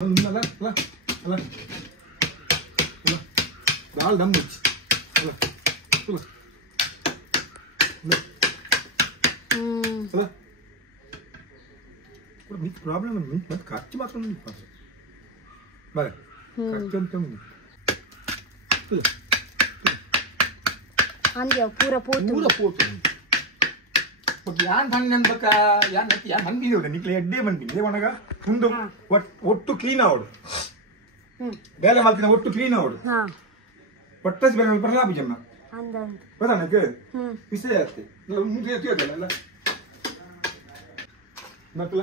दाल दम मिर्च mix problem है मिक्स मत खर्च बात नहीं पास बाय खर्च तो नहीं अंदे पूरा पोत यान भन्ने बका यान भन्ने हो निकले ಎಡ್ಡೆ ಬಂದಿದೆ ಒಣಗ ಒಂದು ಒಟ್ಟು ಕ್ಲೀನ್ ಆವಡು ಬೇಲೆ ಮಾಡ್ತಿನ ಒಟ್ಟು ಕ್ಲೀನ್ ಆವಡು ಹಾ ಪಟ್ಟಸ್ ಬೇರೆ ಬರಲ್ಲ ಬಿಜಮ್ಮ ಅಂದ ಬದನಕ್ಕೆ ವಿಷಯ ಆಯ್ತು ಮುಂದೆ ಎತ್ತಿಯಲ್ಲ ಮಕ್ಕಳ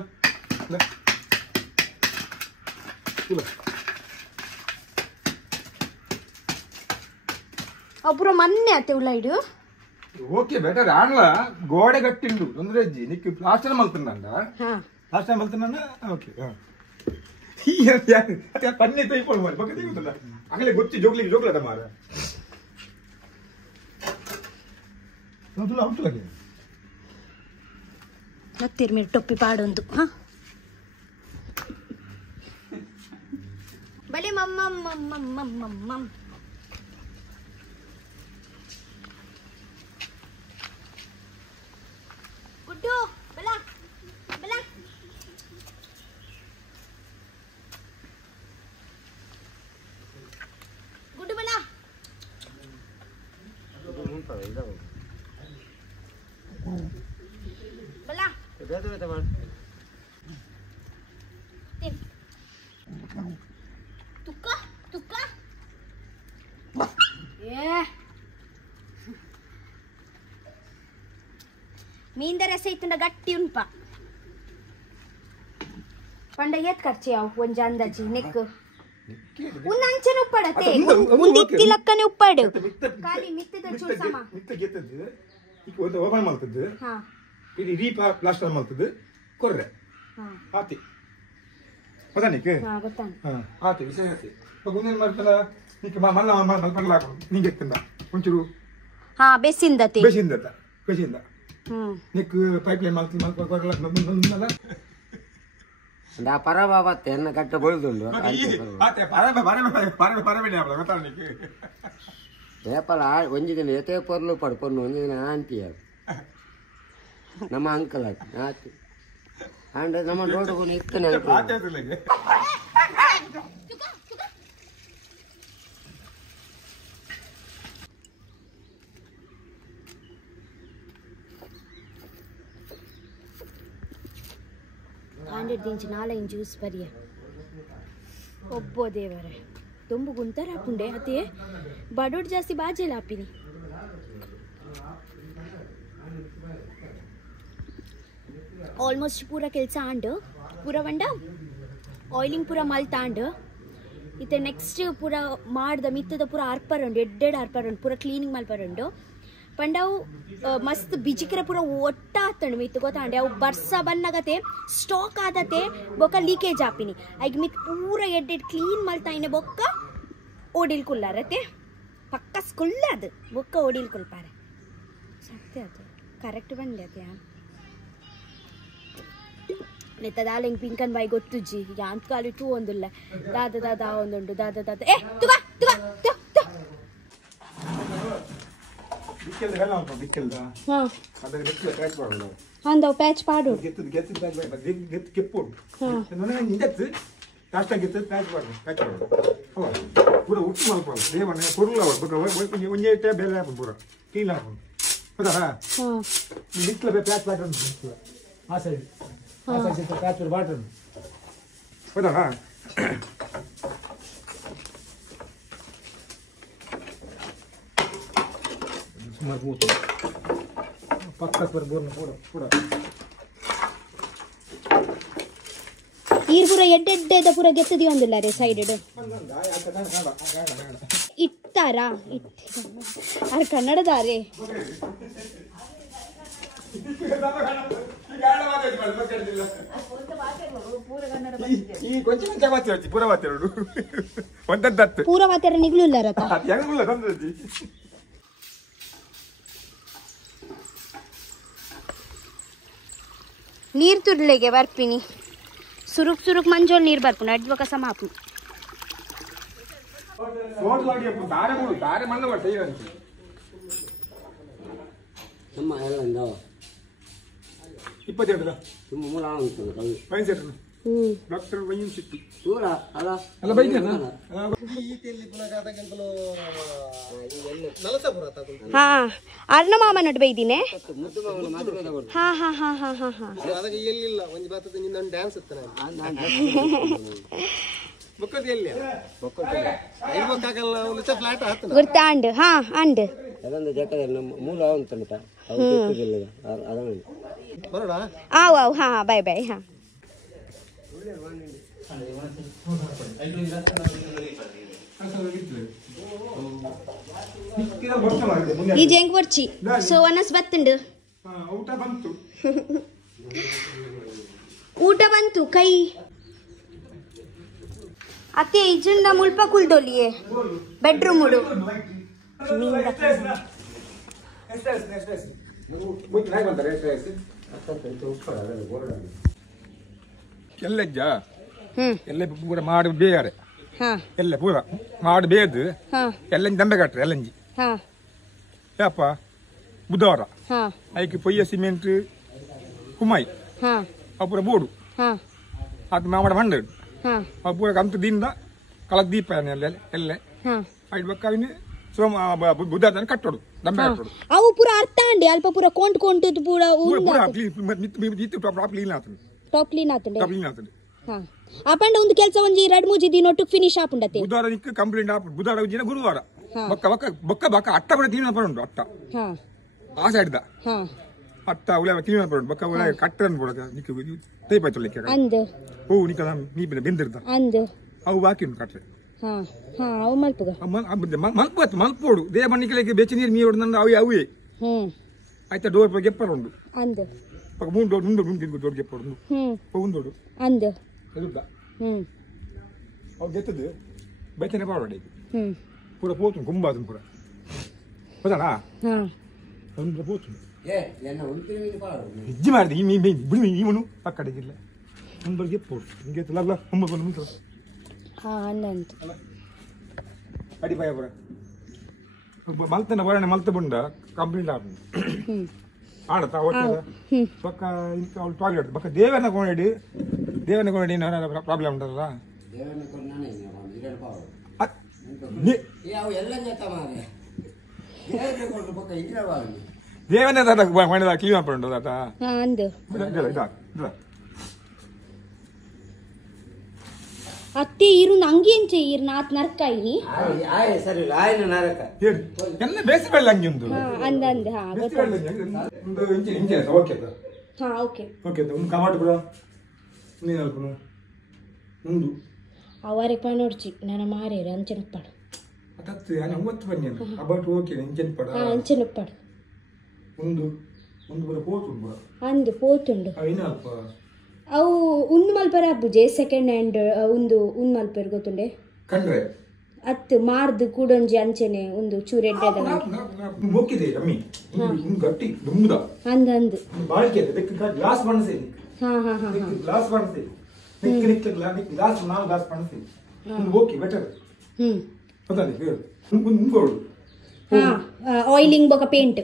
ಅಪುರ ಮೊನ್ನೆ ಆತೆ ಉಳ್ಳಾಯ್ಡು ಓಕೆ ಬೆಟರ್ ಆನ್ಲ ಗೋಡೆ ಗಟ್ಟಿಂಡು ತೊಂದ್ರೆ ಅಜ್ಜಿ ನಿಕ್ಕೆ ಪ್ಲಾಸ್ಟರ್ ಮಲ್ತನಂದ ಪ್ಲಾಸ್ಟರ್ ಮಲ್ತನಂದ ಓಕೆ ಅದೇ ಪನ್ನೆ ತೈಪೋಳು ಮಾಡಿ ಪಕ್ಕ ತೆಗುತ್ತಲ್ಲ ಆಗಲೇ ಗೊತ್ತಿ ಜೋಗ್ಲಾಟ ಮಾರ ಔಟುಲಗೆ ಹತ್ತಿರ మీరు ಟೊಪ್ಪಿ ಪಾಡೊಂದು ಹಾ ಬಲೆ ಮಮ್ಮ ಗುಡ್ಡು ಬಲ ಗುಡ್ಡು ಬಲ ಬಲ ತುಕ್ಕ ಮೀಂದ ರಸ ಇತ್ತಂಡ ಗಟ್ಟಿ ಉಂಪ ಪಂಡ ಏತ್ ಖರ್ಚಿ ಅವು ಒಂಜ ಅಂದಾಜಿ ನೆಕ್ ಉನ್ನ ಅಂಚನೆ ಉಪ್ಪಡತೆ ಉಂದಿತ್ತಿ ಲಕ್ಕನೆ ಉಪ್ಪಡು ಖಾಲಿ ಮಿತ್ತದ ಚೂರು ಸಮ ಮಿತ್ತ ಗೆತ್ತದ್ದು ಈಗ ಒಂದು ಓಪನ್ ಮಾಡ್ತದ್ದು ಹಾ ಇದು ರೀಪ ಪ್ಲಾಸ್ಟರ್ ಮಾಡ್ತದ್ದು ಕೊರ್ರೆ ಹಾ ಆತಿ ಗೊತ್ತಾನಿಕೆ ಹಾ ಗೊತ್ತಾನ ಹಾ ಆತಿ ವಿಷಯ ಆತಿ ಮುಂದೇನು ಮಾಡ್ತಲ್ಲ ನಿಕ್ಕೆ ಮಲ್ಲ ಮಲ್ಪಲ್ಲ ನಿಂಗೆ ಎತ್ತಂದ ಒಂಚೂರು ಹಾ ಬೆಸಿಂದತೆ ಬೇಸಿಂದ ನಿಕ್ಕೆ ಪೈಪ್ಲೈನ್ ಮಲ್ಪಲ್ಲ ನಾ ಪರಬಾಬತ್ತೆ ಎನ್ನ ಕಟ್ಟ ಬಳುದುಂಡು ಏಪಲ ಒಂಜಿ ದಿನ ಎತೆ ಪೊರ್ಲು ಪಡ್ಕೊಂಡು ಒಂದು ದಿನ ಆಂಟಿ ಅದು ನಮ್ಮ ಅಂಕಲ್ ಆತಿ ಅಂಡ್ ನಮ್ಮ ರೋಡ್ಗು ಇತ್ತನೆ ದಿಂಚು 4 ಜ್ಯೂಸ್ ಬರಿಯ ಒಬ್ಬೋ ದೇವರೇ ತುಂಬು ಗುಂತರ ಹಾಕೊಂಡೆ ಅದೇ ಬಡೋಡ್ ಜಾಸ್ತಿ ಬಾಜೆಲ್ಲ ಹಾಪಿನಿ ಆಲ್ಮೋಸ್ಟ್ ಪೂರ ಕೆಲಸ ಆಂಡ್ ಪೂರ ಬಂಡ ಆಯಿಲಿಂಗ್ ಪೂರ ಮಲ್ತಾಂಡ್ ಇತ್ತೆ ನೆಕ್ಸ್ಟ್ ಪೂರ ಮಾಡ್ದ ಮಿತ್ತದ ಪೂರ ಆರ್ಪರ್ ಉಂಡು ಎಡ್ಡೆಡ್ ಆರ್ಪರ್ ಉಂಡು ಪೂರ ಕ್ಲೀನಿಂಗ್ ಮಲ್ಪರ್ ಉಂಡು पंडाव मस्त बिजिकर पूरा ओट्टा मित गोतांडे अವು ಬರ್ಸ ಬನ್ನಗತೆ ಸ್ಟಾಕ್ ಆದತೆ ಬೊಕ್ಕ ಲೀಕೇಜ್ ಆಪಿನಿ ಐಗ್ ಮಿತ್ ಪೂರ ಎಡ್ಡೆಡ್ ಕ್ಲೀನ್ ಮಲ್ತಾಯಿನೆ ಬೊಕ್ಕ ಓಡಿಲ್ ಕುಲ್ಲಾರತೆ ಪಕ್ಕ ಸ್ಕುಲ್ಲ ಅದು ಬೊಕ್ಕ ಓಡಿಲ್ ಕುಲ್ಪಾರೆ ಸತ್ಯ ಅದು ಕರೆಕ್ಟ್ ಬಂದತೆ ನೆತ್ತದಾಲ ಹಿಂಗ್ ಪಿಂಕನ್ ಬಾಯಿ ಗೊತ್ತುಜ್ಜಿ ಯಾಂತ್ ಕಾಲಿ ಟೂ ಒಂದಿಲ್ಲ ದಾದ ಒಂದುಂಡು ದಾದ ಏ ತುಗ ಬಿಕ್ಕಲ್ದ ಎಲ್ಲ ಉಂಟು ಬಿಕ್ಕಲ್ದ ಹಾ ಅದರ ಬಿಕ್ಕಲ್ ಪ್ಯಾಚ್ ಮಾಡೋದು ಅಂದವ ಪ್ಯಾಚ್ ಪಾಡು ಗೆತ್ತು ಪ್ಯಾಚ್ ಮಾಡಿ ಗೆತ್ತು ಕೆಪ್ಪು ನನಗೆ ಹಿಂಗೆತ್ತು ಲಾಸ್ಟ್ ಗೆತ್ತು ಪ್ಯಾಚ್ ಮಾಡೋದು ಅವ ಪೂರ ಉಟ್ಟು ಮಾಡ್ಬೋದು ದೇವಣ್ಣ ಕೊಡಲ್ಲ ಅವ್ರು ಒಂದೇ ಇಟ್ಟೆ ಬೇರೆ ಹಾಕೊಂಡು ಪೂರ ಕ್ಲೀನ್ ಹಾಕೊಂಡು ಹೌದಾ ಬಿಕ್ಕಲ ಪ್ಯಾಚ್ ಬಾಟರ್ ಆ ಸೈಡ್ ಪ್ಯಾಚ್ ಬಾಟರ್ ಹೌದಾ मजबूत पक्का पर बोलना पूरा ಈರ್ ಪೂರ ಎಡ್ಡೆಡ್ಡೆದ ಪೂರ ಗೆತ್ತದಿ ಒಂದಿಲ್ಲ ರೇ ಸೈಡ್ ಇಟ್ಟಾರ ಅರ ಕನ್ನಡದಾರೆ ಪೂರ ಮಾತಾಡ ನಿಗ್ಲಿಲ್ಲ ನೀರ್ ತುಡ್ಲೆಗೆ ಬರ್ಪಿನಿ ಸುರುಕ್ ಸುರುಕ್ ಮಂಜೋಲ್ ನೀರು ಬರ್ಪುಂಡು ಅಡ್ವ ಕಸ ಮಾಪು ನಮ್ಮ ಎಲ್ಲ 22 ತುಂಬ ಮೂಲ ಆಗ್ತದೆ ಪೈಸೆಟ್ ಡಾಕ್ಟರ್ ವೈನ್ ಸಿಟ್ಟಿ ದೂರ ಅಲ್ಲ ಅಲ್ಲ ಬೈದೇನಾ ಹಾ ಅರ್ಣ ಮಾಮನೊಟ್ಟು ಬೈದಿನೇ ಮುದ್ದು ಮಗನ ಮದುವೆ ತಗೊಂಡು ಹಾ ಹಾ ಹಾ ಹಾ ಹಾ ಹಾ ಅದಕ್ಕೆ ಎಲ್ಲಿಲ್ಲ ಒಂದು ಬಾತದ ನಿನ್ನ ಡ್ಯಾನ್ಸ್ ಇತ್ತು ಬೊಕ್ಕದ ಎಲ್ಲಿ ಇರ್ಬೇಕಾಗಲ್ಲ ಒಂದು ಫ್ಲಾಟ್ ಆತನ ಗುರ್ತ ಅಂಡ್ ಹಾ ಅಂಡ್ ಅದೊಂದು ಜಗದಲ್ಲಿ ನಮ್ಮ ಮೂಲ ಉಂಟುಂಟ ಅದು ಕೆಟ್ಟಿಲ್ಲ ಅದನ್ನು ಬರೋಣ ಆವ್ ಆವ್ ಹಾ ಬೈ ಬೈ ಹಾ ಈ ಜಂಗ್ ಬರ್ಚಿ ಸೊ ವನಸ್ ಬತ್ತುಂಡು ಊಟ ಬಂತು ಕೈ ಅತ್ತೆ ಇಜಂಡ ಮುಲ್ಪ ಕುಲ್ದೊಲಿಯೇ ಬೆಡ್ರೂಮ್ ಉಡು ಎಲ್ಲಜ್ಜ ಎಲ್ಲ ಪೂರ ಮಾಡಿ ಬೇಯಾರೆ ಎಲ್ಲ ಪೂರ ಮಾಡಿ ಬೇಯ್ದು ಎಲ್ಲಂಜಿ ದಂಬೆ ಕಟ್ರೆ ಎಲ್ಲಂಜಿ ಯಾಪ ಬುಧವಾರ ಅದಕ್ಕೆ ಪೊಯ್ಯ ಸಿಮೆಂಟ್ ಕುಮಾಯಿ ಅಪೂರ ಬೋಡು ಅದು ಮಾಮಡ ಮಂಡ ಅಪೂರ ಕಂತು ದಿಂದ ಕಳಕ್ ದೀಪ ಎಲ್ಲ ಬೇಕಾವಿನ ಸೋಮ ಬುದ್ಧ ಕಟ್ಟೋಡು ದಂಬೆ ಕಟ್ಟೋಡು ಅವು ಪೂರ ಅರ್ಥ ಅಂಡಿ ಅಲ್ಪ ಪೂರ ಕೊಂಟ್ ಕೊಂಟು ಪೂರ ಕ್ಲೀನ್ ಆಗ್ತದೆ ಟಾಪ್ ಕ್ಲೀನ್ ಆತುಂಡೆ ಕ್ಲೀನ್ ಆಗ್ತದೆ ಅಪಂಡ ಒಂದು ಕೆಲಸ ಒಂಜಿ 2-3 ದಿನ ಒಟ್ಟು ಫಿನಿಶ್ ಆಪುಂಡತೆ ಬುಧವಾರ ನಿಕ್ಕ ಕಂಪ್ಲೇಂಟ್ ಆಪು ಬುಧವಾರ ಉಜ್ಜಿನ ಗುರುವಾರ ಬೊಕ್ಕ ಬೊಕ್ಕ ಬೊಕ್ಕ ಬೊಕ್ಕ ಅಟ್ಟ ಬಡ ಕ್ಲೀನ್ ಪಡುಂಡು ಅಟ್ಟ ಆ ಸೈಡ್ದ ಅಟ್ಟ ಉಳೆ ಕ್ಲೀನ್ ಪಡುಂಡು ಬೊಕ್ಕ ಉಳೆ ಕಟ್ಟನ್ ಪಡಕ ನಿಕ್ಕ ತೇಪ ತೊಲಿಕ್ಕೆ ಅಂದ ಓ ನಿಕ್ಕ ನೀಪಿನ ಬೆಂದಿರ್ದ ಅಂದ ಅವು ಬಾಕಿ ಉಂಟು ಕಟ್ರೆ ಅವು ಮಲ್ಪುಗ ಮಲ್ಪತ್ತು ಮಲ್ಪೋಡು ದೇ ಮಣ್ಣಿಕಲಿಗೆ ಬೆಚ್ಚ ನೀರು ಮೀರು ನಂದು ಅವೇ ಅವೇ ಆಯ್ತಾ ಡೋರ್ ಪರ ಗೆಪ್ಪರ ಉಂಡು ಅಂದ ಪಕ್ಕ ಮೂರು ಡೋರ್ ಮುಂದೋಡು ಮುಂದೆ ಡೋರ್ ಗೆಪ್ಪರು ಮುಂದೋಡು ಅಂದ ಎದುರ್ದ ಅವು ಗೆತ್ತದು ಬೆಚ್ಚನೆ ಪಾಡೋಡಿ ಪೂರ ಪೋತು ಕುಂಬಾದು ಪೂರ ಹೌದಾ ಒಂದು ಪೋತು ಹೆಜ್ಜೆ ಮಾಡಿದೆ ಬಿಡಿ ಇವನು ಪಕ್ಕಡಿಗಿಲ್ಲ ಮುಂದೆ ಗೆಪ್ಪೋಡು ಹಿಂಗೆ ಲಗ್ಲ ಮುಂಬತ್ತು ಮುಂದೆ ಅಡಿ ಪಾಯ ಪೂರ ಮಲ್ತನ ಬರೋಣ ಮಲ್ತ ಬಂಡ ಕಂಪ್ಲೇಂಟ್ ಆಗ ಆಡತಾ ಓದ್ತದ ಪಕ್ಕ ಇಂಕ ಅವಳು ಟಾಯ್ಲೆಟ್ ಪಕ್ಕ ದೇವನ ಕೊಂಡಿ ಪ್ರಾಬ್ಲಮ್ ಉಂಟಲ್ಲ ದೇವನೇ ಮಾಡಿದ ಕ್ಲೀನ್ ಮಾಡ್ಕೊಂಡು ಅತ್ತಿ ಇರು ನಂಗೇಂಚೆ ಇರು ನಾತ್ ನರ್ಕ ಇರಿ ಸರಿ ಆಯ್ನ ನರಕ ಎಲ್ಲ ಬೇಸಿ ಬೆಳ್ಳ ಹಂಗೆ ಒಂದು ಅಂದ ಅಂದ ಹಾ ಒಂದು ಇಂಚೆ ಓಕೆ ಹಾ ಓಕೆ ಓಕೆ ಒಂದು ಕಮಾಟು ಕೂಡ ನೀನು ಅಲ್ಪನು ಒಂದು ಅವರಿಗೆ ಪಣೋಡ್ಚಿ ನನ್ನ ಮಾರೇರು ಅಂಚೆನಪ್ಪಾಡು ಅದತ್ತು ನಾನು 9 ಬನ್ನಿ ಅಬೌಟ್ ಓಕೆ ಇಂಚೆನ್ ಪಡ ಅಂಚೆನಪ್ಪಾಡು ಒಂದು ಬರ ಪೋತು ಬರ ಅಂದು ಪೋತುಂಡು ಏನಪ್ಪ ಅವು ಉಂದು ಮಲ್ಪರ ಹಬ್ಬುಜೆ ಸೆಕೆಂಡ್ ಹ್ಯಾಂಡ್ ಒಂದು ಉಂದು ಮಲ್ಪರ್ ಗೊತ್ತುಂಡೆ ಕಂಡ್ರೆ ಅತ್ತು ಮಾರ್ದು ಕೂಡೊಂಜಿ ಅಂಚೆನೆ ಒಂದು ಚೂರು ಎಡ್ಡೆದ ಮೋಕಿದೆ ಅಮ್ಮಿ ಗಟ್ಟಿ ದುಂಬುದ ಅಂದ ಅಂದು ಬಾಳಿಕೆ ಅದಕ್ಕೆ ಗ್ಲಾಸ್ ಬಣ್ಣಸೆ ಹಾ ಹಾ ಹಾ ಗ್ಲಾಸ್ ಬಣ್ಣಸೆ ನಿಕ್ಕೆ ಗ್ಲಾಸ್ ನಾವು ಗ್ಲಾಸ್ ಬಣ್ಣಸೆ ಓಕೆ ಬೆಟರ್ ಹೌದಾ ಮುಂಗೋಡು ಹಾ ಆಯಿಲಿಂಗ್ ಬೊಕ ಪೇಂಟ್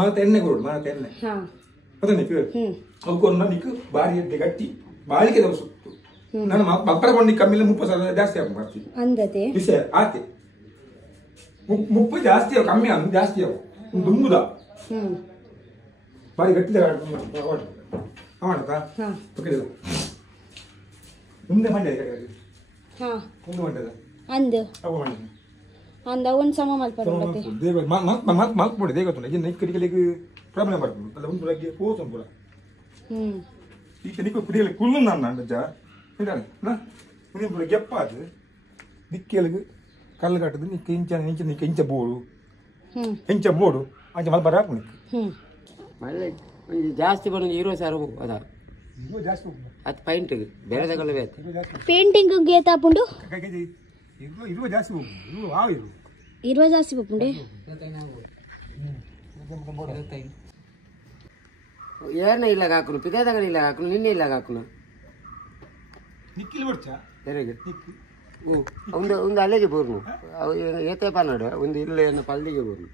ಮಾತ ಎಣ್ಣೆ ಕೊಡು ಮಾತ ಎಣ್ಣೆ ಹಾ ಹೌದಾ ನಿಕ್ಕೆ ಅವಕ್ಕೊಂದು ನಿಕ್ಕು ಬಾರಿ ಗಟ್ಟಿ ಬಾಳಿಕೆ ಸುತ್ತು ನಾನು ಮಕ್ಕಳ ಕೊಂಡು ಕಮ್ಮಿಲ್ಲ 30,000 ಜಾಸ್ತಿ ಆಗ ಬರ್ತೀವಿ ಅಂದತೆ ವಿಷಯ ಆತೆ 30 ಜಾಸ್ತಿ ಅವ ಕಮ್ಮಿ ಅನ್ನು ಜಾಸ್ತಿ ಅವ ದುಂಬುದ ಬಾರಿ ಗಟ್ಟಿದ ಮಾಡತಾ ಓಕೆ ಮುಂದೆ ಮಂಡ್ಯ ಹಾ ಮುಂದೆ ಮಂಡ್ಯದ ಅಂದು ಅವ ಮಂಡ್ಯ ಅಂದ ಒಂದು ಸಮ ಮಲ್ಪಡೋದಕ್ಕೆ ದೇವ ಮಲ್ಪೊಡಿ ದೇಗ ತೊಂದರೆ ಇದು ನೈಕ್ ಕಡಿಗಳಿಗೆ ಪ್ರಾಬ್ಲಮ್ ಬರ್ತದೆ ಅಲ್ಲ ಒಂದು ಬಗ್ಗೆ ಪೋತು ಪೂರ ಈಗ ನಿಕ್ಕು ಕುಡಿಯಲಿ ಕುಳ್ಳು ನಾನು ಅಂದಜ್ಜ ಇದ್ದಾನೆ ಕುಡಿಯ ಪೂರ ಗೆಪ್ಪಾದು ದಿಕ್ಕೆಲ್ಗೆ ಕಲ್ಲು ಕಟ್ಟದು ನಿಕ್ಕ ಇಂಚ ಇಂಚ ಬೋಡು ಇಂಚ ಬೋಡು ಅಂಚ ಮಲ್ಪರ ಹಾಕು ನಿಕ್ಕು ಮಳೆ ಜಾಸ್ತಿ ಬಂದು 20,000 ಅದ ಇದು ಜಾಸ್ತಿ ಅದು ಪೈಂಟಿಗೆ ಬೇರೆ ತಗೊಳ್ಳಬೇಕು ಪೇಂಟಿಂಗ್ ಗೇತಾಪುಂಡು ಇರುವ ಜಾಸ್ತಿ ಹೋಗು ಇರುವ ಹಾವು ಇರು ಇರುವ ಜಾಸ್ತಿ ಪುಂಡೆ ಏನ ಇಲ್ಲ ಹಾಕುನು ಪಿದೇ ತಗೊಂಡು ಇಲ್ಲ ಹಾಕುನು ನಿನ್ನೆ ಇಲ್ಲ ಹಾಕುನು ನಿಕ್ಕಿಲ್ ಬಿಡ್ಚಾ ಎರೆಗೆ ಒಂದು ಅಲ್ಲಿಗೆ ಬೋರ್ನು ಏತೆ ಪನ್ನಡ ಒಂದು ಇಲ್ಲ ಏನು ಪಲ್ಲಿಗೆ ಬೋರ್ನು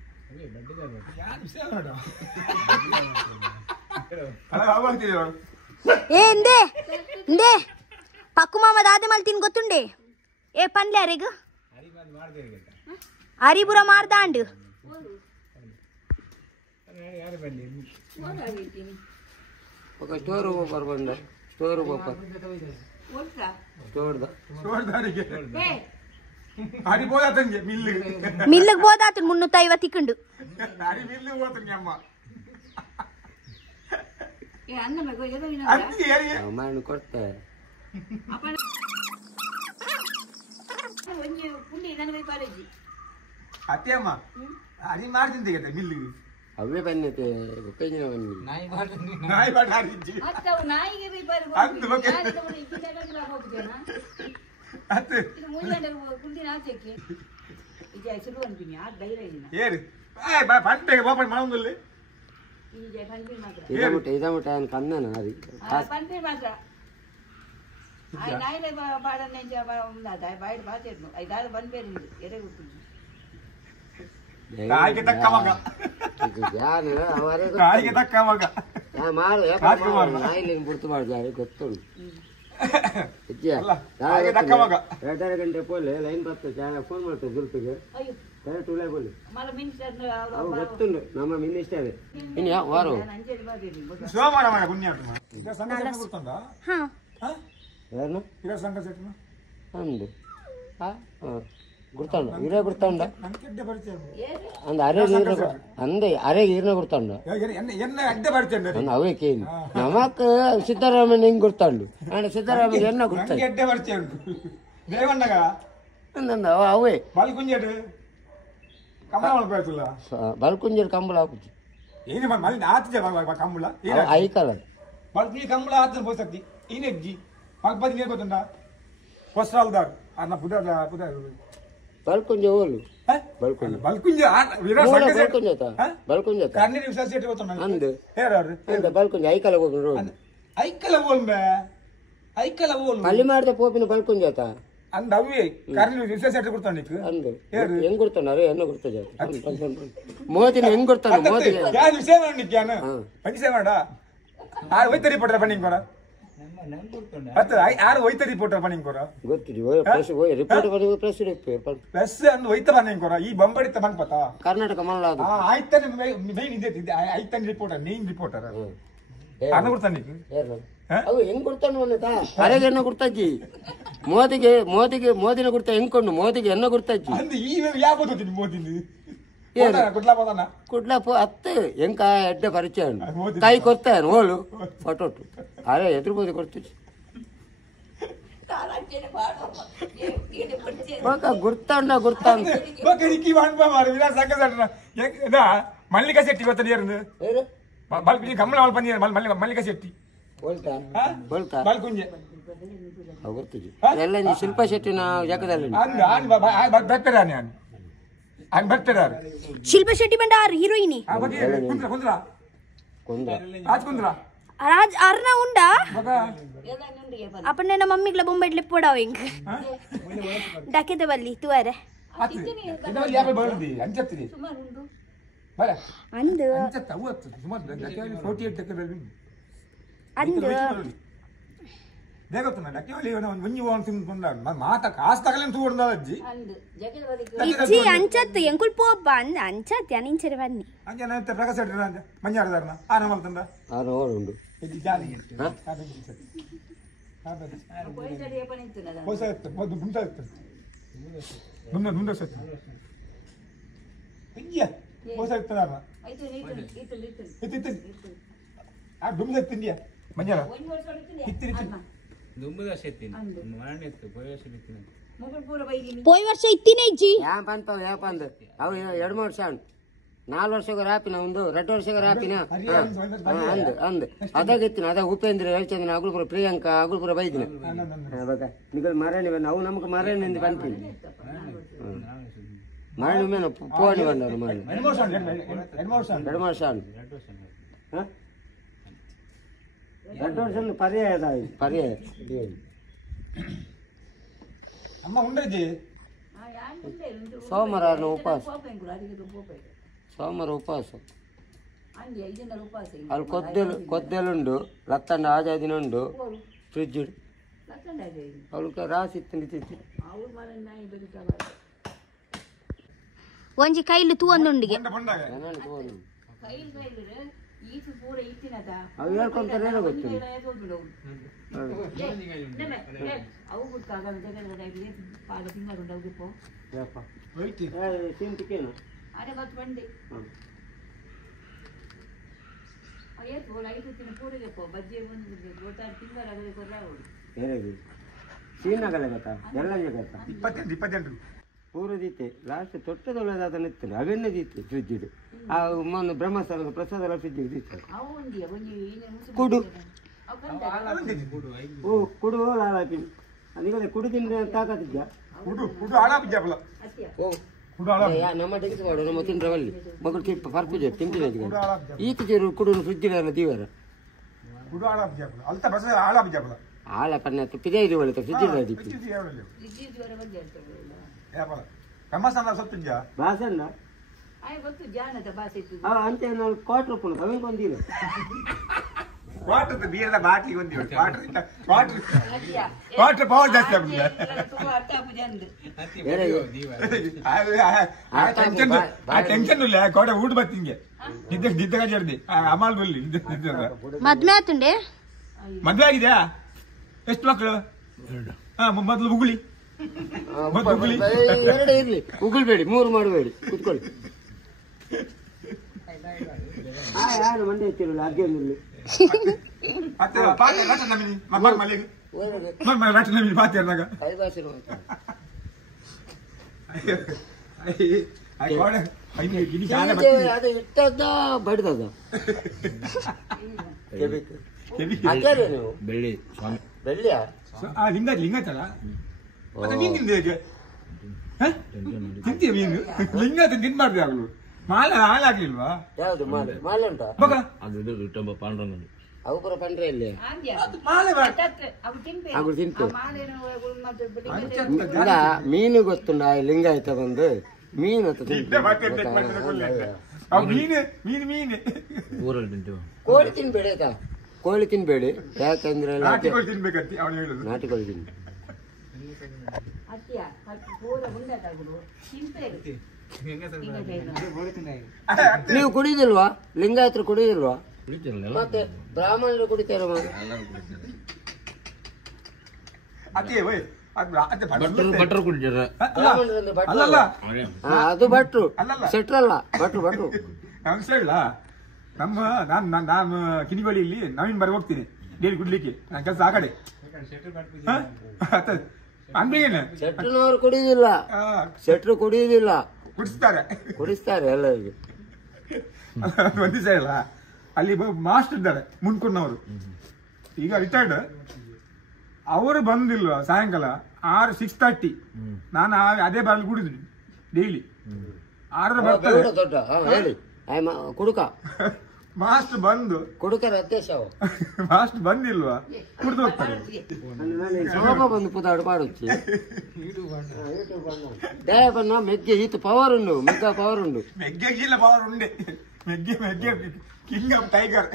ఏందే ఇందే పక్కు మామ దాదెమల్ తిని గొత్తుండే ఏ పన్లే అరేగు హరిపుర మార్దాండు ఒక స్టోర్ ఓపర్ ಬಂದ ಸ್ಟೋರ್ ಓಪರ್ ಸ್ಟೋರ್ದ హరి పోదాతండి మిల్లుకి మిల్లుకు పోదాతను 350 ఇక్కుండు హరి మిల్లుకి పోతుంది అమ్మ ఏ అన్నమే గో ఏదో వినో అది ఏరి ಅಮ್ಮನ ಕೊಡ್ತೆ ಅಪ್ಪನ ಒಂಜಿ ಪುಂಡಿ ನನಗೆ ಪಾರೇಜಿ ಅತ್ತೆ ಅಮ್ಮ ಹರಿ ಮಾಡ್ತಿದ್ದೆ కదా మిల్లుకి ಅವೇ ಬನ್ನತೆ ಗೊತ್ತಿನ ಬನ್ನಿ ನಾಯಿ ಬಾಟ ಹರಿಜಿ ಮತ್ತೆ ಅವು ನಾಯಿಗೆ ಬಿ ಪಾರು ಅದು ಓಕೆ ಇಕ್ಕಿ ಜಾಗಕ್ಕೆ ಹೋಗ್ತೇನಾ ಅತ್ತೆ ಇದು ಮೂಜಂಡ ಪುಂಡಿ ನಾಚಕ್ಕೆ ಇದು ಹೆಸರು ಅನ್ಪಿನಿ ಆ ಧೈರ್ಯ ಇಲ್ಲ ಏರಿ ಏ ಪಂಟೆ ಓಪನ್ ಮಾಡೋದಿಲ್ಲ ಈ ಜೆ ಪಂಪಿ ಮಾತ್ರ ಇದಮುಟ ఆయన కన్నన అది పనిపి మాత్ర ఆయన నాయలే పాడనే ఉన్నదా బయట బాచేట్ను ఐదారు పనిపేరింది ఎరగుతుంది ಕಾಯಿಗೆ ತಕ್ಕ ಮಗ ಯಾರು ಅವರೇ ಕಾಯಿಗೆ ತಕ್ಕ ಮಗ ಮಾರು ನಾಯಿಲಿಂಗ್ ಬಿಡ್ತು ಮಾಡ್ತಾರೆ ಗೊತ್ತುಂಟು ಕಾಯಿಗೆ ತಕ್ಕ ಮಗ 2.5 ಗಂಟೆ ಪೋಲೆ ಲೈನ್ ಬರ್ತದೆ ಫೋನ್ ಮಾಡ್ತಾರೆ ಜುಲ್ಪಿಗೆ ಡೈರೆಕ್ಟ್ ಉಳೆ ಬೋಲಿ ಅವು ಗೊತ್ತುಂಟು ನಮ್ಮ ಮಿನಿಸ್ಟರ್ ಇನ್ನು ಯಾವ ವಾರ ಸೋಮವಾರ ಮಾಡ ಪುಣ್ಯಾತ್ಮ ಈಗ ಸಂಘ ಸೆಟ್ ಗುರ್ತಂಡ ಯಾರನ್ನು ಈಗ ಸಂಘ ಸೆಟ್ ಅಂದು గుర్తుండ ఇరే గుర్తుండ ನನಗೆ ಪರಿಚಯ ಅಂದ ಅರೆ ನೀರು ಅಂದೆ ಅರೆ ಈರ್ನ ಗುರ್తుంಡ ಎನ್ನ ಅಡ್ಡ ಪರಿಚಯ ಅಂದ ಅವೇ ಕೇಳಿ ನಮಕ್ ಸಿದ್ದರಾಮಯ್ಯ ಹಿಂಗ್ ಗುರ್ತಾಂಡು ಅಂಡ್ ಸಿದ್ದರಾಮಯ್ಯ ಎನ್ನ ಗುರ್ತ ನನಗೆ ಅಡ್ಡ ಪರಿಚಯ ಉಂಟು ದೇವಣ್ಣಗ ಅಂದ ಅವೇ ಬಾಲ್ಕುಂಜೆಡ್ ಕಮಲ ಮಾಡ್ಬೇಕಲ್ಲ ಬಲ್ಕುಂಜರ್ ಕಂಬಳ ಹಾಕುದು ಏನು ಮಲ್ಲಿ ಆತಿಜ ಕಂಬಳ ಐಕಲ ಬಲ್ಕುಂಜಿ ಕಂಬಳ ಆತನ ಬೋಸಕ್ತಿ ಈನೆಜ್ಜಿ ಮಲ್ಪದಿ ನೀರು ಗೊತ್ತುಂಡ ಹೊಸರಾಲ್ದಾರ್ ಅನ್ನ ಪುದ ಬಲ್ಕುಂಜ ಓಲು ಬಲ್ಕುಂಜ ಬಲ್ಕುಂಜ ಬಲ್ಕುಂಜ ಕಣ್ಣೀರು ವಿಶ್ವಾಸ ಗೊತ್ತುಂಡ ಅಂದು ಹೇರಾರು ಅಂದ ಬಲ್ಕುಂಜ ಐಕಲ ಹೋಗ್ರು ಐಕಲ ಓಲ್ಮೆ ಐಕಲ ಓಲ್ ಪಲ್ಲಿ ಮಾಡಿದ ಪೋಪಿನ ಬಲ್ಕುಂಜಾತ ಅಂದ ಅವೇ ಕಣ್ಣೀರು ವಿಶ್ವಾಸ ಗೊತ್ತುಂಡ ಅಂದು ಹೆಂಗ್ ಗುರ್ತಾನ ಅರೆ ಎನ್ನ ಗುರ್ತಜ ಮೋದಿನ ಹೆಂಗ್ ಗುರ್ತಾನ ಮೋದಿ ಯಾರು ವಿಷಯ ಮಾಡಿದ್ದೆ ನಾನು ಪಂಚೆ ಮಾಡ ಆರು ಹೋಯ್ತ ರಿಪೋರ್ಟರ್ ಬನ್ನಿಂಗ್ ಬರ ಮತ್ತೆ ಆರು ಹೋಯ್ತ ರಿಪೋರ್ಟರ್ ಬನ್ನಿಂಗ್ ಬರ ಗೊತ್ತಿದೆ ಪ್ರೆಸ್ ರಿಪೋರ್ಟ್ ಬರೆಯುವ ಪ್ರೆಸ್ ಪೇಪರ್ ಪ್ಲಸ್ ಅನ್ನು ಹೋಯ್ತ ಬನ್ನಿಂಗ್ ಬರ ಈ ಬಂಬಡಿತ ಬಂದ್ ಪತ ಕರ್ನಾಟಕ ಮಲ್ಲಾದ ಆಯ್ತಾನೆ ಮೇನ್ ಇದೆ ಆಯ್ತಾನೆ ರಿಪೋರ್ಟರ್ ಮೇನ್ ರಿಪೋರ್ಟರ್ ಅನ್ನ ಕೊಡ್ತಾನೆ ಅವು ಹೆಂಗ್ ಗುರ್ತಾನ ಅನ್ನತಾ ಅರೆಗೆ ಎನ್ನ ಗುರ್ತಜ್ಜಿ ಮೋದಿನ ಗುರ್ತ ಹೆಂಗ್ಕೊಂಡು ಮೋದಿಗೆ ಎನ್ನ ಗುರ್ತಜ್ಜಿ ಅಂದ್ ಈ ಯಾವ ಗೊತ್ತಿನಿ ಮೋದಿನಿ ಕುಡ್ಲ ಅತ್ತೆ ಹೆಂಗ ಎಡ್ಡೆ ಪರಿಚಯ ಕೈ ಕೊಡ್ತಾನೆ ಓಲು ಫೋಟೋಟು ಅರೆ ಎದುರು ಬೋದಿ ಕೊಡ್ತೀವಿ ಗುರ್ತಾಂಡ ಮಲ್ಲಿಕಾ ಶೆಟ್ಟಿ ಗೊತ್ತ ಕಮಲ ಮಲ್ಲಿಕಾ ಶೆಟ್ಟಿ ಗೊತ್ತಿದ್ವಿ ಎಲ್ಲ ಶಿಲ್ಪಾ ಶೆಟ್ಟಿನ ಜಾಗದಲ್ಲಿ ಶಿಲ್ಪಾ ಶೆಟ್ಟಿ ಬಂಡ ಹೀರೋಯಿನಿ అర్ణ ఉండా అప్పుడు నేను మమ్మీకి బొమ్మ ఇట్లా పోడావు ఇంక డకెతే బల్లి తువారే అందు ఇచ్చి అంచత్తు ఎంకుల్ పోబ్బ అంద అంచత్తి అనించరవన్నీ ప్రకాశ్ మంజాడదారన ఆనమల్తుండ ఆనోరుండు ಮಂಜಾಡ పోయి ವರ್ಷ ఇత్తినే ఇచ్చి ಯಾಪಂದು ಅವು 2 ವರ್ಷ 4 ವರ್ಷಕ್ಕೆ ರಾಪಿನ ಒಂದು 2 ವರ್ಷಕ್ಕೆ ರಾಪಿನ ಅಂದ್ ಅದಾಗಿತ್ತಿನ ಅದ ಉಪೇಂದ್ರ ಹೇಳ್ಚಂದ್ರ ಅಗುಲ್ಪುರ ಪ್ರಿಯಾಂಕಾ ಅಗುಲ್ಪುರ ಬೈದಿನ ನಿಗಲ್ ಮರಣಿ ಬನ್ನ ಅವು ನಮಕ್ ಮರಣಿಂದ ಬಂತೀನಿ ಮರಣಿ ಮೇನ ಪೋಣಿ ಬಂದವರು ಮರಣಿ 2 ವರ್ಷ 2 ವರ್ಷ ಪರ್ಯಾಯ ಪರ್ಯಾಯ ಅಮ್ಮ ಉಂಡ್ರಜ್ಜಿ ಸೋಮವಾರ ಉಪವಾಸ ಸೋಮವಾರ ಉಪವಾಸ ಅಲ್ಲಿ ಕೊದ್ದೆಲುಂಡು ಲತ್ತಂಡ ಆಜಾದಿನುಂಡು ಫ್ರಿಜ್ ಅವಳು ರಾಸಿ ತಿಂದಿತ್ತು ಒಂಜಿ ಕೈಲು ತೂವೊಂದುಂಡಿಗೆ ಅವು ಹೇಳ್ಕೊಂತಾರೆ ಗೊತ್ತಿಲ್ಲ ಸೀನಾಗಲ್ಲ ಗೊತ್ತಾ ಎಲ್ಲ ಗೊತ್ತಾ 28 ಪೂರದಿತ್ತೆ ಲಾಸ್ಟ್ ತೊಟ್ಟದೊಳದಾದ ನಿಂತದೆ ಅವೆನ್ನೇ ದಿತ್ತೆ ಫ್ರಿಜ್ ಇದು ಆ ಮೊನ್ನೆ ಬ್ರಹ್ಮಸ್ಥಾನದ ಪ್ರಸಾದ ಫ್ರಿಜ್ ಇತ್ತು ಕುಡು ಕುಡು ಲಾಲಾಪಿ ಅದೀಗ ಕುಡು ತಿಂದ್ರೆ ತಾಕತ್ತಿದ್ದ ನಮ್ಮ ಟೆಕ್ಸ್ ಮಾಡು ನಮ್ಮ ತಿಂದ್ರವಲ್ಲಿ ಮಗಳು ಪರ್ಪುಜ ತಿಂತಿದೆ ಈಚೆ ಕುಡು ಫ್ರಿಜ್ ದೀವರ ಆಳ ಪನ್ನ ಪಿದೆ ಇದು ಒಳ್ಳೆ ಫ್ರಿಜ್ ಭಾಷಣ ಅಂತೆ ನಾವು ಕ್ವಾರ್ಟರ್ ರೂಪಾಯಿ ಅವೇ ಬಂದಿಲ್ಲ ವಾಟರ್ ಬೀರದ ಬಾಟ್ಲಿ ಬಂದಿವೆ ವಾಟರ್ ಪವರ್ ಜಾಸ್ತಿ ಟೆನ್ಷನ್ ಇಲ್ಲ ಕೋಟೆ ಊಟ ಬರ್ತಿಂಗೆ ನಿದ್ದೆ ಜರ್ದಿ ಅಮಾಲ್ ಬಲ್ಲಿ ಮದ್ವೆ ಆತುಂಡೆ ಮದ್ವೆ ಆಗಿದ್ಯಾ ಎಷ್ಟು ಮಕ್ಕಳು ಮೊದಲು ಉಗುಳಿ ಎರಡು ಇರ್ಲಿ ಉಗುಳ್ಬೇಡಿ 3 ಮಾಡಬೇಡಿ ಕುತ್ಕೊಳ್ಳಿ ಯಾರು ಮಂಡೆ ಇರ್ತಿರಲ್ಲ ಅಜ್ಜಿಯಲ್ಲಿ ಅದು ಇಟ್ಟದ ಬಡ್ದದ ಬೆಳ್ಳಿ ಬೆಳ್ಳಿಯ ಲಿಂಗಾಚಲ ತಿಂತೀಯ ಮೀನು ಲಿಂಗ ತಿನ್ಬಾರ್ದು ಯಾವಾಗಲೂ ಮಾಲೆ ಹಾಳಾಗ್ಲಿಲ್ವಾ ಯಾವ್ದು ಮಾಲೆ ಮಾಲೆ ಉಂಟಾ ಪಾಂಡ್ರಂಗ ಅವು ಪುರ ಪಂಡ್ರೆ ಇಲ್ಲಿ ಮೀನು ಗೊತ್ತುಂಡ ಲಿಂಗಾಯತ ಬಂದು ಮೀನು ಕೋಳಿ ತಿನ್ಬೇಡಿ ಆಯ್ತಾ ಕೋಳಿ ತಿನ್ಬೇಡಿ ಯಾಕಂದ್ರೆ ನಾಟಿ ಕೋಳಿ ತಿನ್ನಿ ನೀವು ಕುಡಿದಿಲ್ವಾ ಲಿಂಗಾಯತ್ರ ಕುಡಿದಿಲ್ವಾ ಮತ್ತೆ ಬ್ರಾಹ್ಮಣರು ಕುಡಿತಾರ ಅದು ಭಟ್ರು ಸೆಟ್ರಲ್ಲ ಭಟ್ರು ನಮ್ಮ ನಾನು ಕಿನಿಗೋಳಿಯಲ್ಲಿ ನವೀನ್ ಬರ ಹೋಗ್ತೀನಿ ಡೈಲಿ ಕುಡ್ಲಿಕ್ಕೆ ನನ್ನ ಕೆಲಸ ಆ ಕಡೆ ಅಂಗಡಿಗೇನೆ ಶೆಟ್ರನವರು ಕುಡಿಯುದಿಲ್ಲ ಶೆಟ್ರು ಕುಡಿಯುದಿಲ್ಲ ಕುಡಿಸ್ತಾರೆ ಎಲ್ಲರಿಗೆ ಒಂದ್ ದಿವಸ ಇಲ್ಲ ಅಲ್ಲಿ ಮಾಸ್ಟರ್ ಇದ್ದಾರೆ ಮುನ್ಕೂರ್ನವರು ಈಗ ರಿಟೈರ್ಡ್ ಅವರು ಬಂದಿಲ್ವಾ ಸಾಯಂಕಾಲ 6:30 ನಾನು ಅದೇ ಬಾರಲ್ಲಿ ಕುಡಿದ್ವಿ ಡೈಲಿ 6 ಬರ್ತಾರೆ ಕುಡುಕ ಮಾಸ್ಟರ್ ಬಂದು ಕುಡುಕರ ಅತ್ಯಶ ಮಾಸ್ಟರ್ ಬಂದಿಲ್ವಾ ಕುಡಿದು ಹೋಗ್ತಾರೆ ಶೋಭ ಬಂದು ಪುದಾಡು ಪಾಡುಚ್ಚಿ ದೇವನ್ನ ಮೆಗ್ಗೆ ಈತ ಪವರ್ ಉಂಡು ಮೆಗ್ಗ ಪವರ್ ಉಂಡು ಮೆಗ್ಗೆಗಿಲ್ಲ ಪವರ್ ಉಂಡೆ ಮೆಗ್ಗೆ ಕಿಂಗ್ ಆಫ್ ಟೈಗರ್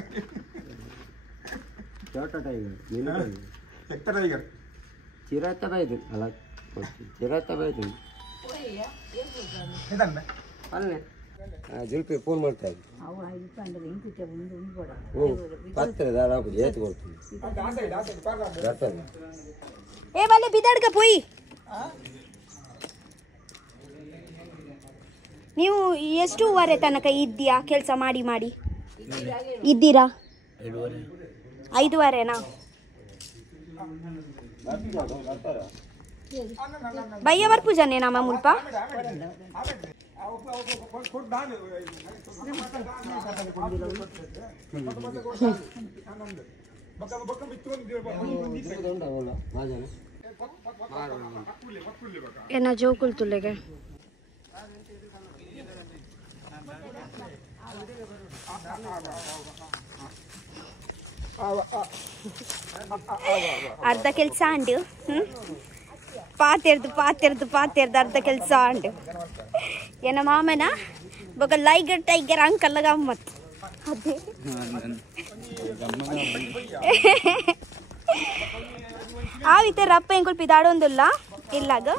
ಚೋಟ ಟೈಗರ್ ಎತ್ತ ಟೈಗರ್ ಚಿರತ ಬೈದು ಅಲ್ಲ ಚಿರತ ಬೈದು ಅಲ್ಲೇ ಜುಲ್ಪಿ ಫೋನ್ ಮಾಡ್ತಾ ಇದ್ದೆ ಏ ಬಲ್ಲೆ ಬಿದ್ದಾಡ್ಕ ಪೋಯಿ ನೀವು ಎಷ್ಟೂವರೆ ತನಕ ಇದ್ದೀಯಾ ಕೆಲಸ ಮಾಡಿ ಇದ್ದೀರಾ 5:30ನಾ ಬಯ್ಯವರ್ ಪೂಜಾನೆ ನಾಮ ಮುಲ್ಪ ಏನ ಜೋಕುಲ್ ತುಲೆಗೆ ಅರ್ಧ ಕೆಲಸ ಅಂಡು ಪಾತೆರ್ದು ಅರ್ಧ ಕೆಲಸ ಅಂಡು ಏನ ಮಾಮನ ಬೊಕ ಲೈಗರ್ ಟೈಗರ್ ಅಂಕಲ್ ಗಮ್ಮತ್ ಅದೇ ಆವಿತೆ ರಪ್ಪ ಎಂಕುಲ್ ಪಿದಾಡೊಂದುಲ್ಲ ಇಲ್ಲಾಗ